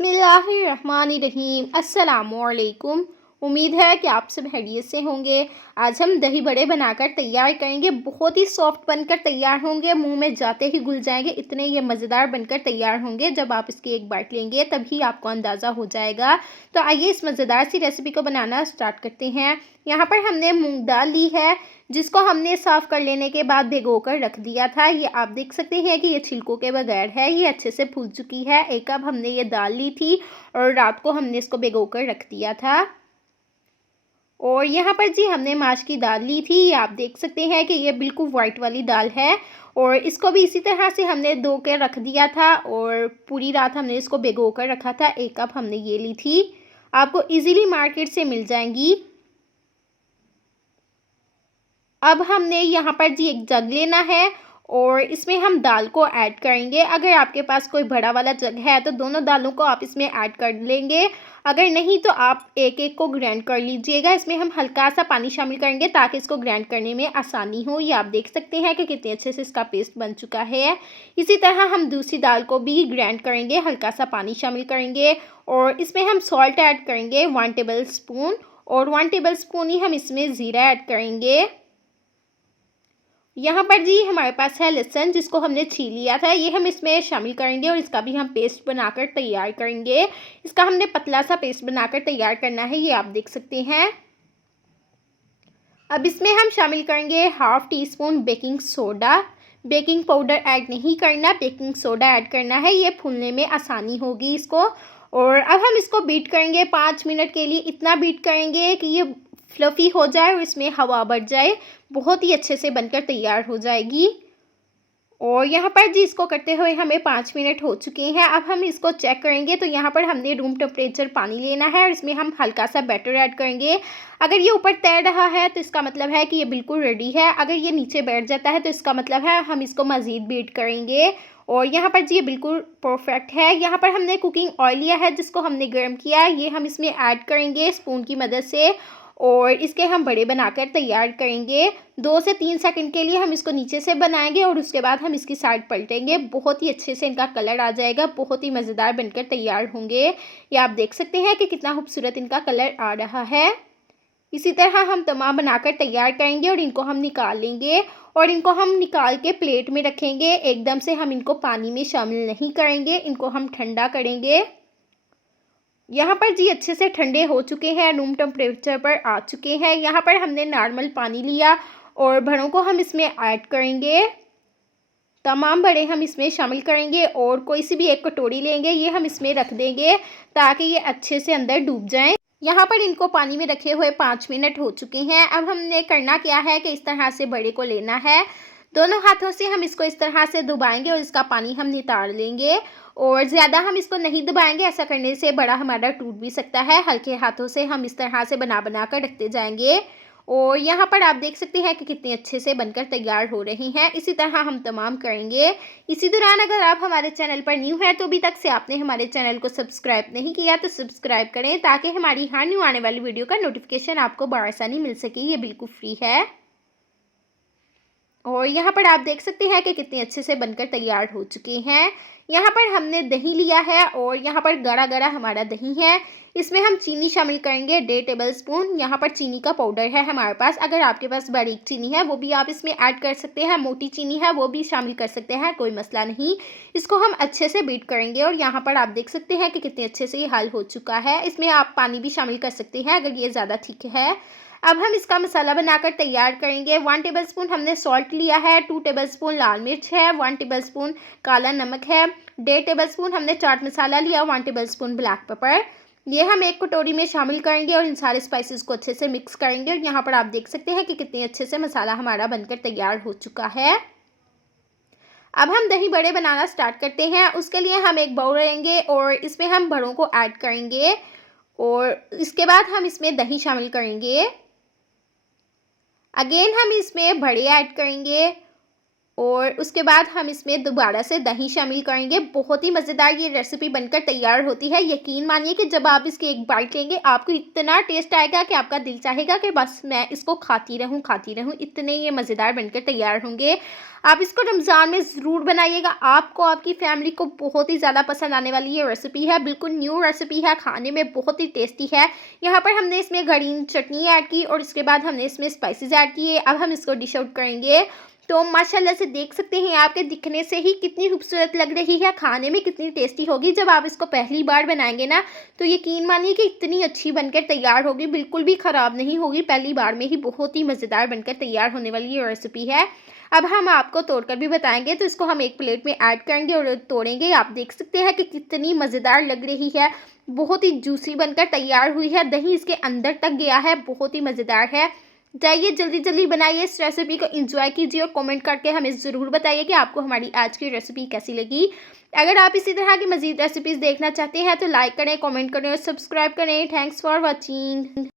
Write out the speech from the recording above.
बिस्मिल्लाहिर्रहमानिर्रहीम। अस्सलामुअलैकुम। उम्मीद है कि आप सब खैरियत से होंगे। आज हम दही बड़े बनाकर तैयार करेंगे। बहुत ही सॉफ्ट बनकर तैयार होंगे, मुंह में जाते ही घुल जाएंगे, इतने ये मज़ेदार बनकर तैयार होंगे। जब आप इसकी एक बाइट लेंगे तभी आपको अंदाज़ा हो जाएगा। तो आइए इस मज़ेदार सी रेसिपी को बनाना स्टार्ट करते हैं। यहाँ पर हमने मूंग दाल ली है, जिसको हमने साफ़ कर लेने के बाद भिगो कर रख दिया था। ये आप देख सकते हैं कि ये छिलकों के बगैर है, ये अच्छे से फूल चुकी है। एक कप हमने ये दाल ली थी और रात को हमने इसको भिगो कर रख दिया था। और यहाँ पर जी हमने माश की दाल ली थी, ये आप देख सकते हैं कि ये बिल्कुल वाइट वाली दाल है। और इसको भी इसी तरह से हमने धो के रख दिया था और पूरी रात हमने इसको भिगो कर रखा था। एक कप हमने ये ली थी, आपको इजीली मार्केट से मिल जाएंगी। अब हमने यहाँ पर जी एक जग लेना है और इसमें हम दाल को ऐड करेंगे। अगर आपके पास कोई बड़ा वाला जग है तो दोनों दालों को आप इसमें ऐड कर लेंगे। अगर नहीं तो आप एक एक को ग्राइंड कर लीजिएगा। इसमें हम हल्का सा पानी शामिल करेंगे ताकि इसको ग्राइंड करने में आसानी हो। ये आप देख सकते हैं कि कितने अच्छे से इसका पेस्ट बन चुका है। इसी तरह हम दूसरी दाल को भी ग्राइंड करेंगे, हल्का सा पानी शामिल करेंगे और इसमें हम सॉल्ट ऐड करेंगे 1 टेबल स्पून, और 1 टेबल स्पून ही हम इसमें ज़ीरा ऐड करेंगे। यहाँ पर जी हमारे पास है लहसुन, जिसको हमने छील लिया था, ये हम इसमें शामिल करेंगे और इसका भी हम पेस्ट बनाकर तैयार करेंगे। इसका हमने पतला सा पेस्ट बनाकर तैयार करना है, ये आप देख सकते हैं। अब इसमें हम शामिल करेंगे 1/2 teaspoon baking soda. Baking powder add नहीं करना, बेकिंग सोडा ऐड करना है, ये फूलने में आसानी होगी इसको। और अब हम इसको बीट करेंगे 5 मिनट के लिए। इतना बीट करेंगे कि ये फ्लफ़ी हो जाए और इसमें हवा भर जाए, बहुत ही अच्छे से बनकर तैयार हो जाएगी। और यहाँ पर जी इसको करते हुए हमें 5 मिनट हो चुके हैं। अब हम इसको चेक करेंगे तो यहाँ पर हमने रूम टेम्परेचर पानी लेना है और इसमें हम हल्का सा बैटर ऐड करेंगे। अगर ये ऊपर तैर रहा है तो इसका मतलब है कि ये बिल्कुल रेडी है। अगर ये नीचे बैठ जाता है तो इसका मतलब है हम इसको मज़ीद बीट करेंगे। और यहाँ पर जी ये बिल्कुल परफेक्ट है। यहाँ पर हमने कुकिंग ऑयल लिया है, जिसको हमने गर्म किया, ये हम इसमें ऐड करेंगे स्पून की मदद से और इसके हम बड़े बनाकर तैयार करेंगे। 2 से 3 सेकंड के लिए हम इसको नीचे से बनाएंगे और उसके बाद हम इसकी साइड पलटेंगे। बहुत ही अच्छे से इनका कलर आ जाएगा, बहुत ही मज़ेदार बनकर तैयार होंगे। ये आप देख सकते हैं कि कितना खूबसूरत इनका कलर आ रहा है। इसी तरह हम तमाम बनाकर तैयार करेंगे और इनको हम निकाल लेंगे और इनको हम निकाल के प्लेट में रखेंगे। एकदम से हम इनको पानी में शामिल नहीं करेंगे, इनको हम ठंडा करेंगे। यहाँ पर जी अच्छे से ठंडे हो चुके हैं, रूम टेम्परेचर पर आ चुके हैं। यहाँ पर हमने नॉर्मल पानी लिया और बड़ों को हम इसमें ऐड करेंगे। तमाम बड़े हम इसमें शामिल करेंगे और कोई सी भी एक कटोरी लेंगे, ये हम इसमें रख देंगे ताकि ये अच्छे से अंदर डूब जाएं। यहाँ पर इनको पानी में रखे हुए 5 मिनट हो चुके हैं। अब हमने करना क्या है कि इस तरह से बड़े को लेना है, दोनों हाथों से हम इसको इस तरह से दबाएंगे और इसका पानी हम नितार लेंगे। और ज़्यादा हम इसको नहीं दबाएंगे, ऐसा करने से बड़ा हमारा टूट भी सकता है। हल्के हाथों से हम इस तरह से बना बना कर रखते जाएंगे। और यहाँ पर आप देख सकते हैं कि कितने अच्छे से बनकर तैयार हो रही हैं। इसी तरह हम तमाम करेंगे। इसी दौरान अगर आप हमारे चैनल पर न्यू हैं तो अभी तक से आपने हमारे चैनल को सब्सक्राइब नहीं किया तो सब्सक्राइब करें, ताकि हमारी हर न्यू आने वाली वीडियो का नोटिफिकेशन आपको बआसानी मिल सके। ये बिल्कुल फ्री है। और यहाँ पर आप देख सकते हैं कि कितने अच्छे से बनकर तैयार हो चुके हैं। यहाँ पर हमने दही लिया है और यहाँ पर गाढ़ा गाढ़ा हमारा दही है। इसमें हम चीनी शामिल करेंगे 1.5 टेबल स्पून। यहाँ पर चीनी का पाउडर है हमारे पास, अगर आपके पास बारीक चीनी है वो भी आप इसमें ऐड कर सकते हैं, मोटी चीनी है वो भी शामिल कर सकते हैं, कोई मसला नहीं। इसको हम अच्छे से बीट करेंगे और यहाँ पर आप देख सकते हैं कि कितने अच्छे से ये हल हो चुका है। इसमें आप पानी भी शामिल कर सकते हैं अगर ये ज़्यादा थिक है। अब हम इसका मसाला बनाकर तैयार करेंगे। 1 टेबल स्पून हमने सॉल्ट लिया है, 2 टेबल स्पून लाल मिर्च है, 1 टेबल स्पून काला नमक है, 1.5 टेबल स्पून हमने चाट मसाला लिया, 1 टेबल स्पून ब्लैक पेपर। ये हम एक कटोरी में शामिल करेंगे और इन सारे स्पाइसेस को अच्छे से मिक्स करेंगे। और यहाँ पर आप देख सकते हैं कि कितने अच्छे से मसाला हमारा बनकर तैयार हो चुका है। अब हम दही बड़े बनाना स्टार्ट करते हैं। उसके लिए हम एक बाउल लेंगे और इसमें हम बड़ों को ऐड करेंगे और इसके बाद हम इसमें दही शामिल करेंगे। अगेन हम इसमें बड़े ऐड करेंगे और उसके बाद हम इसमें दोबारा से दही शामिल करेंगे। बहुत ही मज़ेदार ये रेसिपी बनकर तैयार होती है। यकीन मानिए कि जब आप इसकी एक बाइट लेंगे आपको इतना टेस्ट आएगा कि आपका दिल चाहेगा कि बस मैं इसको खाती रहूं। इतने ये मज़ेदार बनकर तैयार होंगे। आप इसको रमज़ान में ज़रूर बनाइएगा। आपको, आपकी फैमिली को बहुत ही ज़्यादा पसंद आने वाली ये रेसिपी है। बिल्कुल न्यू रेसिपी है, खाने में बहुत ही टेस्टी है। यहाँ पर हमने इसमें ग्रीन चटनी ऐड की और उसके बाद हमने इसमें स्पाइसेस ऐड किए। अब हम इसको डिश आउट करेंगे। तो माशाल्लाह से देख सकते हैं, आपके दिखने से ही कितनी खूबसूरत लग रही है, खाने में कितनी टेस्टी होगी। जब आप इसको पहली बार बनाएंगे ना तो यकीन मानिए कि इतनी अच्छी बनकर तैयार होगी, बिल्कुल भी ख़राब नहीं होगी। पहली बार में ही बहुत ही मज़ेदार बनकर तैयार होने वाली ये रेसिपी है। अब हम आपको तोड़कर भी बताएंगे। तो इसको हम एक प्लेट में ऐड करेंगे और तोड़ेंगे। आप देख सकते हैं कि कितनी मज़ेदार लग रही है, बहुत ही जूसी बनकर तैयार हुई है। दही इसके अंदर तक गया है, बहुत ही मज़ेदार है। जाइए जल्दी जल्दी बनाइए, इस रेसिपी को एंजॉय कीजिए और कमेंट करके हमें ज़रूर बताइए कि आपको हमारी आज की रेसिपी कैसी लगी। अगर आप इसी तरह की मज़ीद रेसिपीज़ देखना चाहते हैं तो लाइक करें, कमेंट करें और सब्सक्राइब करें। Thanks for watching.